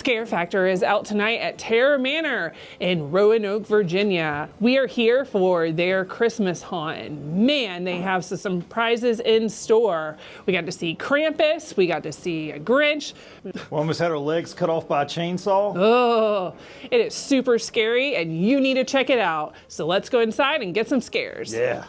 Scare Factor is out tonight at Terror Manor in Roanoke, Virginia. We are here for their Christmas haunt. Man, they have some surprises in store. We got to see Krampus, we got to see a Grinch. One of us had her legs cut off by a chainsaw. Oh, it is super scary and you need to check it out. So let's go inside and get some scares. Yeah.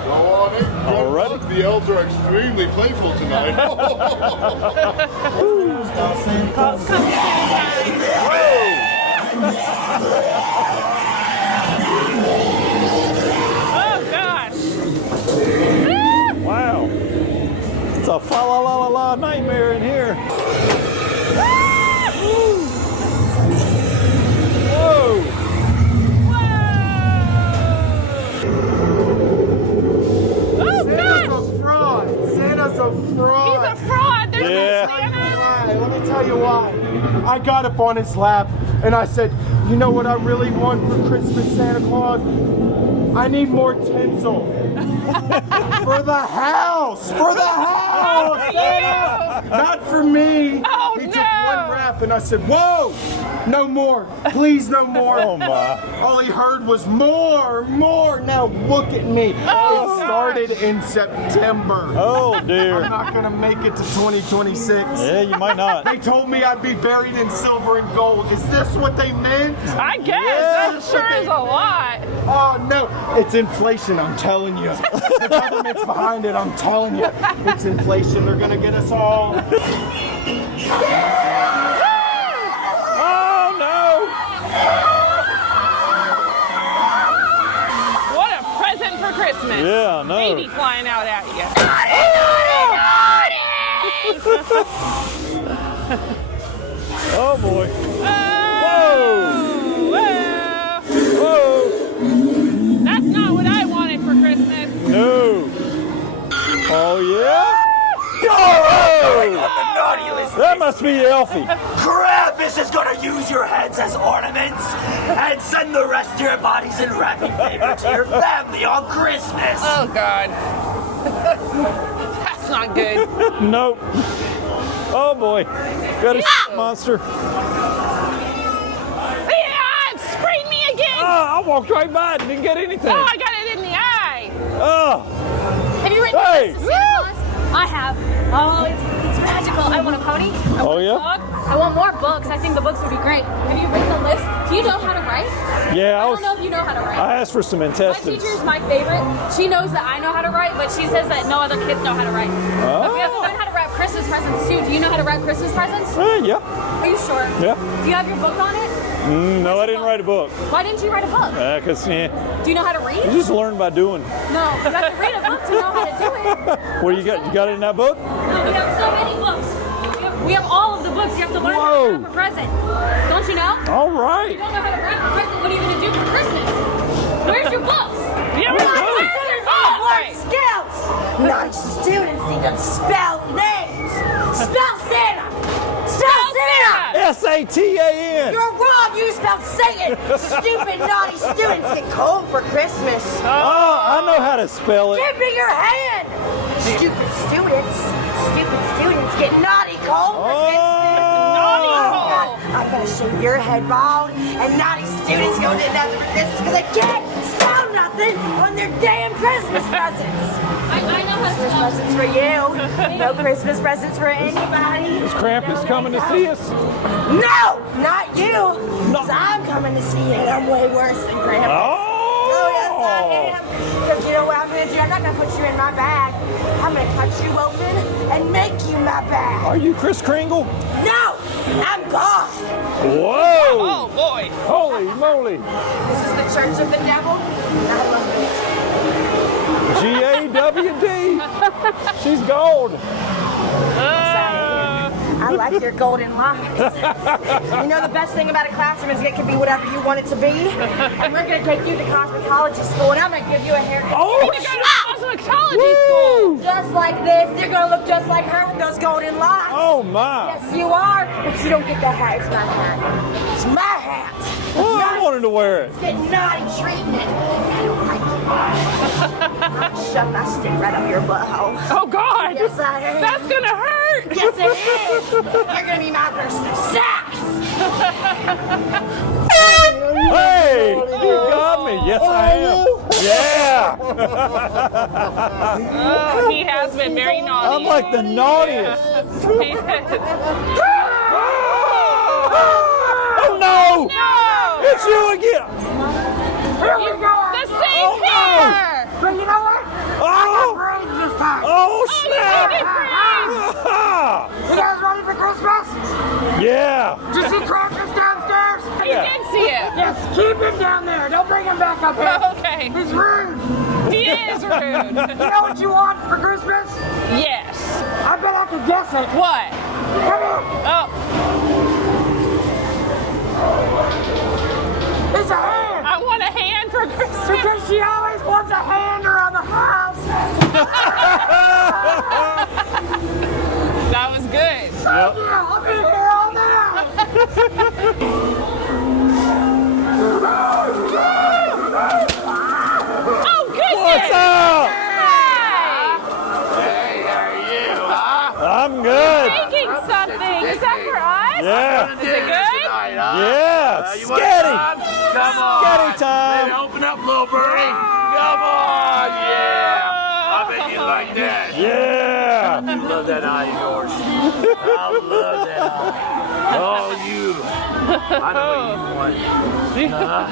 Alright. The elves are extremely playful tonight. Oh gosh! Wow. It's a fa-la-la-la-la nightmare in here. Whoa! Santa's a fraud. He's a fraud. There's no Santa. Why? Let me tell you why. I got up on his lap and I said, you know what I really want for Christmas, Santa Claus? I need more tinsel. For the house. For the house. For Santa. Not for me. Oh, he no. took one wrap and I said, whoa, no more. Please, no more. Oh my. All he heard was more, more. Now look at me. Oh, it started in September. Oh dear. I'm not gonna make it to 2026. Yeah, you might not. They told me I'd be buried in silver and gold. Is this what they meant? I guess. Yeah. That sure is a lot. Oh no, it's inflation, I'm telling you. The government's behind it, I'm telling you. It's inflation, they're gonna get us all. Oh no! What a present for Christmas. Yeah, no. Baby flying out at you. Oh boy. Whoa. Whoa! That's not what I wanted for Christmas. No. Oh yeah? Oh! That must be Elfie. Krampus is gonna use your heads as ornaments and send the rest of your bodies in wrapping paper to your family on Christmas. Oh, God. That's not good. Nope. Oh boy. Got a monster. Yeah, it sprayed me again. Oh, I walked right by it and didn't get anything. Oh, I got it in the eye. Oh. Have you written Hey. this to Santa Claus? I have. Oh, it's magical. I want a pony. I want Oh, yeah? a dog. I want more books. I think the books would be great. Have you written the list? Do you know how to write? Yeah, I don't know if you know how to write. I asked for some My intestines. teacher is my favorite. She knows that I know how to write, but she says that no other kids know how to write. But we have to learn how to wrap Christmas presents too. Do you know how to wrap Christmas presents? Yeah. Are you sure? Yeah. Do you have your book on it? No, I didn't write a book. Why didn't you write a book? Because Do you know how to read? you just learn by doing. No, you have to read a book to know how to do it. What do you got? You got it in that book? No, we have so many books. We have all of the books. You have to learn how to wrap a present. Don't you know? All You right. don't know how to wrap a present. What are you going to do for Christmas? Where's your books? Yeah, where's your books? Learn skills! Nice students need to spell names! Spell Santa! Spell Santa! S-A-T-A-N. You're wrong! You spelled Satan! Stupid, naughty students get cold for Christmas! Oh, I know how to spell it. Give me your hand! Stupid students get naughty cold for Christmas! I'm gonna shave your head bald, and naughty students go to nothing for Christmas because they can't spell nothing on their damn Christmas presents! I know how to Christmas spell. presents for you. No Christmas presents for anybody. Is Krampus coming to see us? No, not you. Because I'm coming to see you and I'm way worse than Grandpa. Oh, yes, I am. Because you know what I'm going to do? I'm not going to put you in my bag. I'm going to cut you open and make you my bag. Are you Kris Kringle? No, I'm God. Whoa! Oh, boy. Holy moly! This is the church of the devil. I love it. G-A-W-D. She's gold. I'm I like your golden locks. You know the best thing about a classroom is it can be whatever you want it to be. And we're gonna take you to cosmetology school, and I'm gonna give you a haircut. We're gonna go to cosmetology school. Just like this, you're gonna look just like her with those golden locks. Oh my! Yes, you are. But you don't get that hat. It's my hat. It's my hat. Well, I wanted to wear it. Get naughty treatment. I don't like it. Shove my stick right up your butthole. Oh God! Yes, I am. That's gonna hurt. Yes, it is. You're gonna be my personal sex. Hey, you got me. Yes, I am. Yeah. Oh, he has been very naughty. I'm like the naughtiest. Oh no! No! It's you again. Here we go. The same pair! But you know what? Oh! Braids this time. Oh snap! You You guys ready for Christmas? Yeah. Did you see Crackers downstairs? did see him. Yes, keep him down there. Don't bring him back up here. Okay. He's rude. He is rude. You know what you want for Christmas? Yes. I bet I could guess it. What? Come here. Oh. It's a hand. I want a hand for Christmas. Because she always wants a hand around the house. That was good. Thank you. I'll be here all night. Oh, goodness. What's up? Hi. Hey, how are you, huh? I'm good. Making something. Is that for us? Yeah. Is it good? Tonight, huh? Yeah. You want Sketty. some? Come on. Sketty time. Hey, open up, little birdie. Come on, yeah. I bet you like that. Yeah. I love that eye of yours. I love that eye. Oh, you. I know what you want.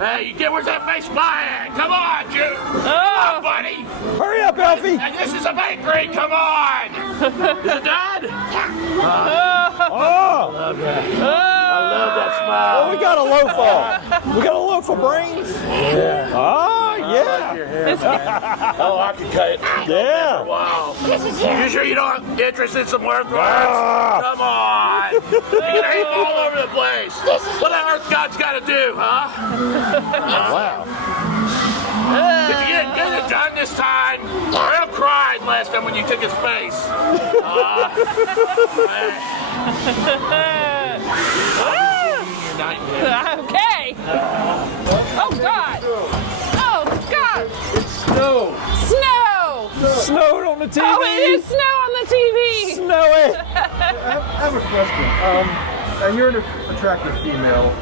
Hey, you get where's that face by at? Come on, Jude. Come on, buddy. Hurry up, Elfie. And this is a bakery. Come on. Is it done? Oh. Love that. I love that smile. Oh, we got a loaf of. We got a loaf of brains. Yeah. Oh, I like yeah. your hair, man. Oh, I could cut it. Yeah. Wow. You sure you don't have interest in some earthworms? Ah. Come on. You're going to eat all over the place. What the earth god's got to do, huh? Wow. Did you get it done this time? Earl cried last time when you took his face. Okay. Oh, God. Oh, God. No. Snow. Snowed on the TV. Oh, it is snow on the TV. Snowy. I have a question. And you're an attractive female.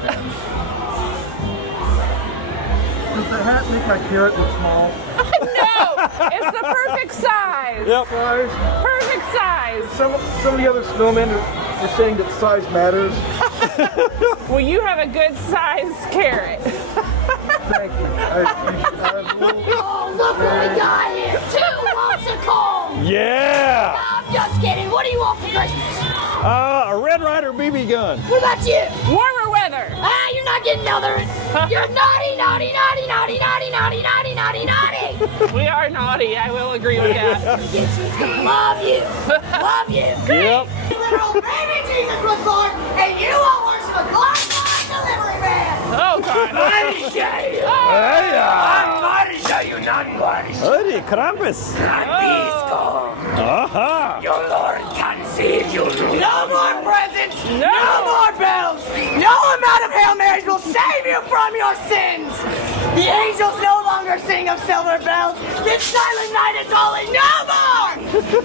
Does the hat make my carrot look small? No, it's the perfect size. Yep. Size? Perfect size. Some of the other snowmen are saying that size matters. Well, you have a good sized carrot. Thank you. Oh, look what we got here. 2 months of cold. Yeah. I'm just kidding. What do you want for Christmas? A Red Ryder BB gun. What about you? Warmer weather. Ah, you're not getting another. You're naughty, naughty, naughty, naughty, naughty, naughty, naughty, naughty, naughty. We are naughty. I will agree with that. Love you. Love you. Yep. Literal baby Jesus was born, and you will worship a glorified delivery man. Oh, God. Mighty show you. Hey, I'm mighty show you, not mighty. Hoodie, Krampus. Not peace come. Aha. Your Lord can save you. No more presents. No. more bells. No amount of Hail Marys will save you from your sins. The angels no longer sing of silver bells. This silent night is holy no more.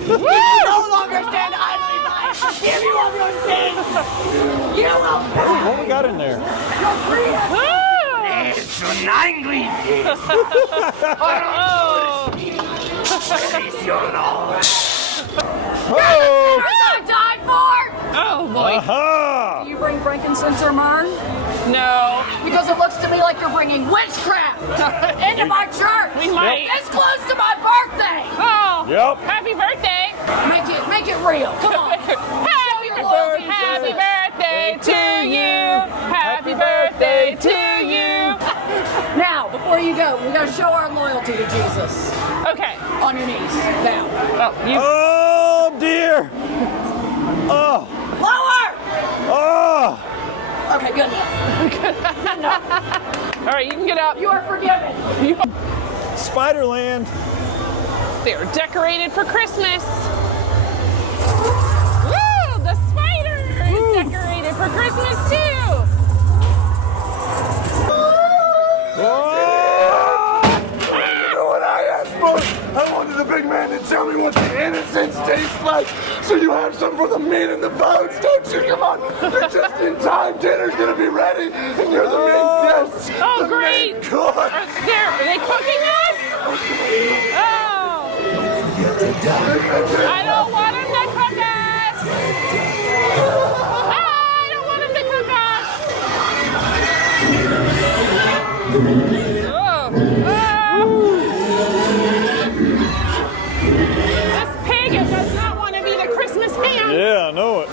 You no longer stand idly by. Give you of your sins. You will pay. What we got in there? Your freedom. Oh. It's an angry face. Oh. Praise your Lord. Oh. I died for. Oh, boy. Aha. Do you bring frankincense or myrrh? No. Because it looks to me like you're bringing witchcraft into my church. We might. It's close to my birthday. Oh. Yep. Happy birthday. Make it real. Come on. Happy birthday to you. Happy birthday to you. Now, before you go, we gotta show our loyalty to Jesus. Okay. On your knees. Now. Oh, you. Oh dear. Oh. Lower! Oh. Okay, good enough. All right, you can get up. You are forgiven. Spiderland. They're decorated for Christmas. Woo! The spider is decorated for Christmas too. I wanted the big man to tell me what the innocence tastes like. So you have some for the meat and the bones, don't you? Come on. You're just in time. Dinner's gonna be ready, and you're the main guest. Oh, the great. main course. Are they cooking us? Oh. I don't want them to cook us. I don't want them to cook us. Oh. This pig does not want to be the Christmas man. Yeah, I know it.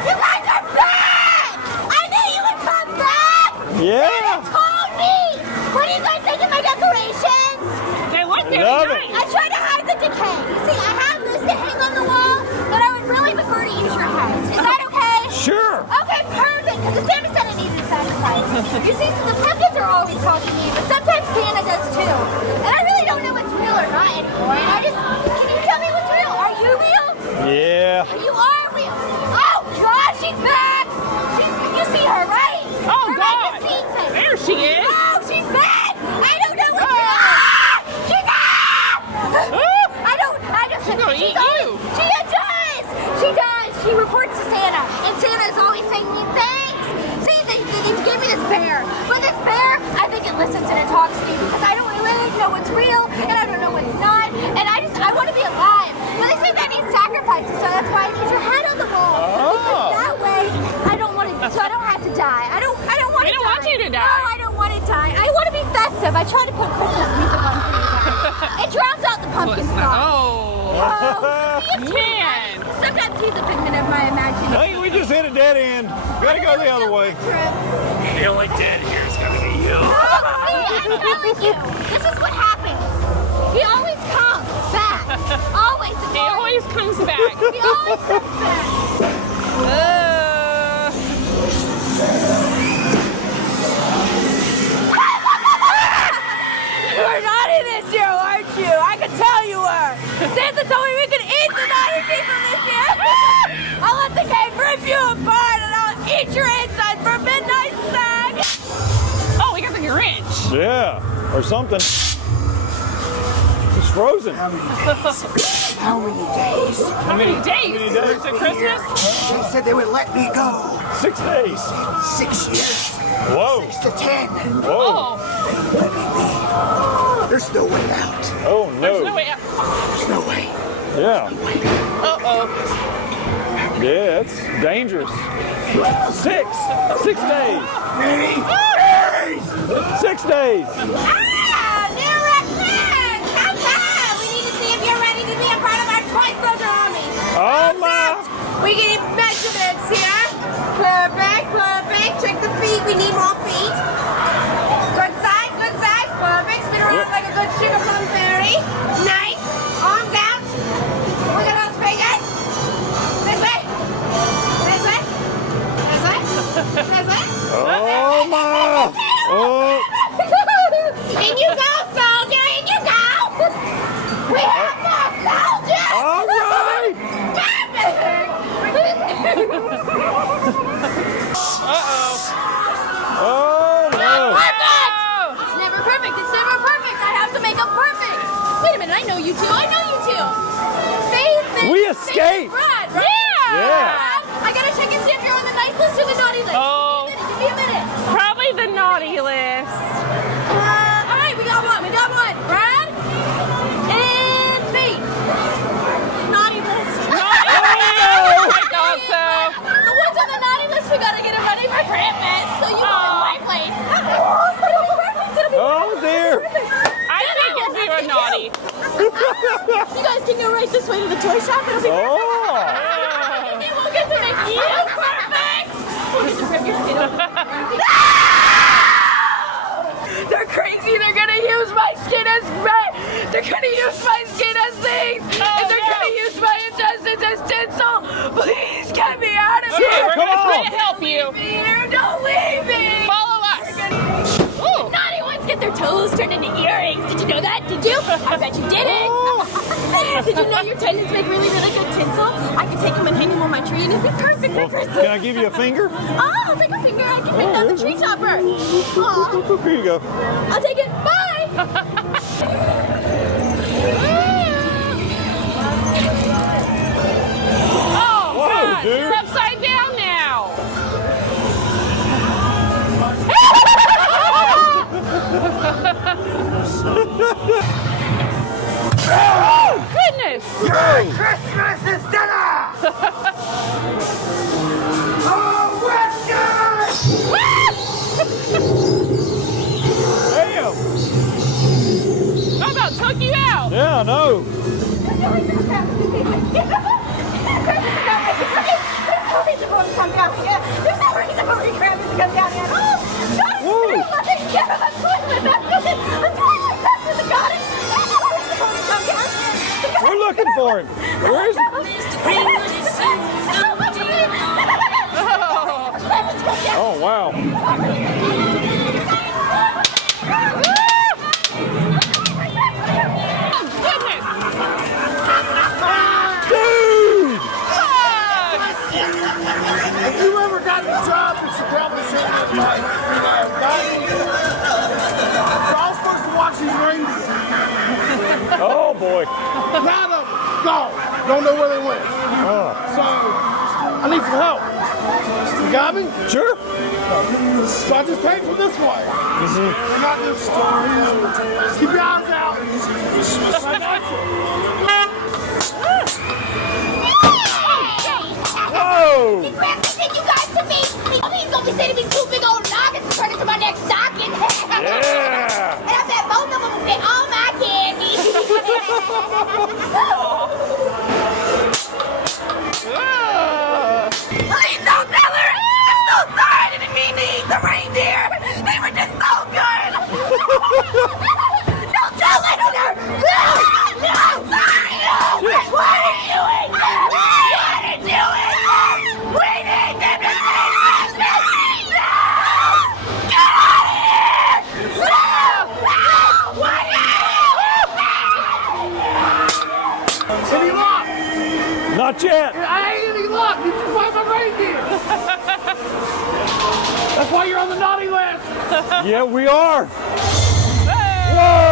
You guys are back! I knew you would come back! Yeah. Told me! What do you guys think of my decorations? They look very Love it. nice. I tried to hide the decay. See, I have this to hang on the wall, but I would really prefer to use your house. Is that okay? Sure. Okay, perfect, because the Santa said it needed sacrifice. You see, so the pumpkins are always talking to me, but sometimes Santa does too. And I really don't know what's real or not anymore. And can you tell me what's real? Are you real? Yeah. You are real. Oh, God, she's back. You see her, right? Oh, her God. magazine thing. There she is. Oh, she's back. I don't know what's real. Ah! She's back. I just. She's gonna eat always, you. She does. She does. She reports to Santa, and Santa's always saying me thanks. See, they gave me this bear, but this bear, I think it listens and it talks to me because I don't really know what's real and I don't know what's not, and I want to be alive. But they say that needs sacrifices, so that's why I need your head on the wall. Because that way, I don't want to, so I don't have to die. I don't want to die. We don't want you to die. No, I don't want to die. I want to be festive. I try to put Christmas music on for you guys. It drowns out the pumpkin song. Oh, man. Sometimes he's a figment of my I imagination. think we just hit a dead end. Gotta go the other way. The only dead here is gonna be you. Oh, see, I'm telling you, this is what happens. He always comes back. Always. He always comes back. He always comes back. You were naughty this year, weren't you? I can tell you were. Santa told me we could eat the naughty people this year. I'll let the cake rip you apart and I'll eat your insides for a midnight snack. Oh, we got the Grinch. Yeah. Or something. It's frozen. How many days? How many days? To Christmas? They said they would let me go. 6 days. 6 years. Whoa. 6 to 10. Whoa. Let me leave. There's no way out. Oh, There's no no. way out. There's no way. Yeah. Uh-oh. Yeah, that's dangerous. 6 days. Many days. 6 days. Ah, new record! Come back! We need to see if you're ready to be a part of our Toy Soldier army. Oh, my. We need measurements here. Perfect, perfect. Check the feet. We need more feet. Good size, perfect. Spin around like a good sugar plum fairy. Nice. Arms out. Look at those fingers. This way. This way. This way. This way. Oh, my. Oh. In you go, soldier. In you go. We have more soldiers. All right. Uh-oh. Oh, no. Perfect! It's never perfect. It's never perfect. I have to make them perfect. Wait a minute. I know you two. I know you two. Faith and We escaped. Brad, right? Yeah. I gotta check and see if you're on the nice list or the naughty list. Oh. Give me a minute. Probably the naughty list. All right, we got one. Brad and Faith. Naughty list. I thought so. The ones on the naughty list, we gotta get them ready for Christmas. So you go in my place. It'll be Oh, dear. I think you're doing naughty. You guys can go right this way to the toy shop. It'll be Oh. and we'll get to make you perfect. We'll get to rip your skin open. They're crazy. They're gonna use my skin as they're gonna use my skin as things, if they're gonna use my intestines as tinsel, please get me out of here. We're gonna try to help you. Don't leave me here. Don't leave me. Follow us. Ooh. Naughty ones get their toes turned into earrings. Did you know that? Did you? I bet you didn't. Did you know your tendons make really, really good tinsel? I could take them and hang them on my tree and it'd be perfect for Christmas. Can I give you a finger? Oh, I'll take a finger. I can make that the tree topper. Aw, Here you go. I'll take it. Bye. Oh, Whoa, God, dude. you're upside down now. Oh, goodness. Merry Christmas is dinner! Oh, Western! Damn. I about took you out. Yeah, I know. There's no reason for me to come down here. Oh, God, Woo. I'm taking care of my toilet. I'm doing my best with the garden. There's no reason for me to come down here. We're looking for him. Where is he? Oh, wow. Goodness. Dude! If you ever got the job, you should probably say that. So I was supposed to watch these reindeer. Oh, boy. None of them gone. Don't know where they went. So I need some help. You got me? Sure. So I just came from this way. I got this story. Keep your eyes out. I got you. Whoa! Did you guys to me? He's gonna be sending me 2 big old nuggets to turn into my next stocking. Yeah! And I bet both of them will fit all my candy. Please don't tell her. I'm so sorry. I didn't mean to eat the reindeer. They were just so good. Don't tell her. No. What are you doing? What are you doing? We need them to see Christmas. No. Get out of here. No. What are you? Any luck? Not yet. I ain't any luck. Did you find my reindeer? That's why you're on the naughty list. Yeah, we are. Whoa!